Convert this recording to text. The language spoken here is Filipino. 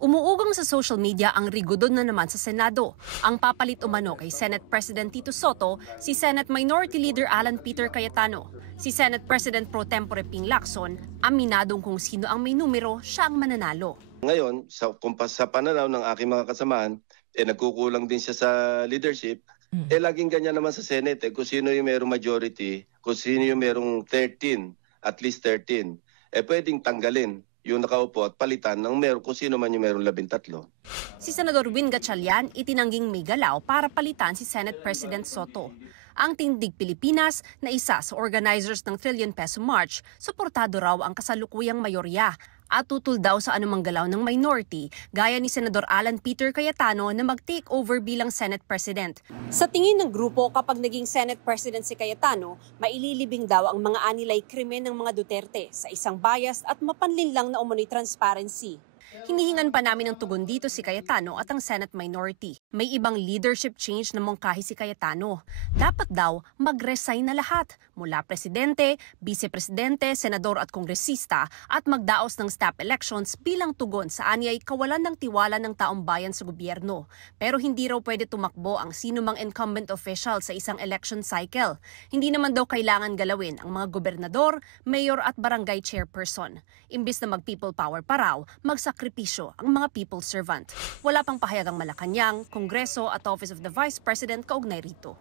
Umuugong sa social media ang rigudon na naman sa Senado. Ang papalit umano kay Senate President Tito Soto, si Senate Minority Leader Alan Peter Cayetano. Si Senate President Pro Tempore Ping Lacson, aminadong kung sino ang may numero, siya ang mananalo. Ngayon, sa pananaw ng aking mga kasamahan, nagkukulang din siya sa leadership. Laging ganyan naman sa Senate. Kung sino yung merong majority, kung sino yung merong 13, at least 13, pwedeng tanggalin yung nakaupo at palitan ng kung sino man yung merong 13. Si Senador Win Gatchalian itinangging may galaw para palitan si Senate President Soto. Ang Tindig Pilipinas na isa sa organizers ng Trillion Peso March, suportado raw ang kasalukuyang mayorya at tutol daw sa anumang galaw ng minority gaya ni Senador Alan Peter Cayetano na mag-take over bilang Senate President. Sa tingin ng grupo, kapag naging Senate President si Cayetano, maililibing daw ang mga anilay krimen ng mga Duterte sa isang biased at mapanlinlang na umano'y transparency. Hinihingan pa namin ng tugon dito si Cayetano at ang Senate minority. May ibang leadership change na mungkahi si Cayetano. Dapat daw mag-resign na lahat, mula presidente, vice-presidente, senador at kongresista at magdaos ng staff elections bilang tugon sa anyay kawalan ng tiwala ng taong bayan sa gobyerno. Pero hindi raw pwede tumakbo ang sinumang incumbent official sa isang election cycle. Hindi naman daw kailangan galawin ang mga gobernador, mayor at barangay chairperson. Imbis na mag-people power pa raw, magsakripisyo ang mga people servant. Wala pang pahayag ang Malacanang, Kongreso at Office of the Vice President kaugnay rito.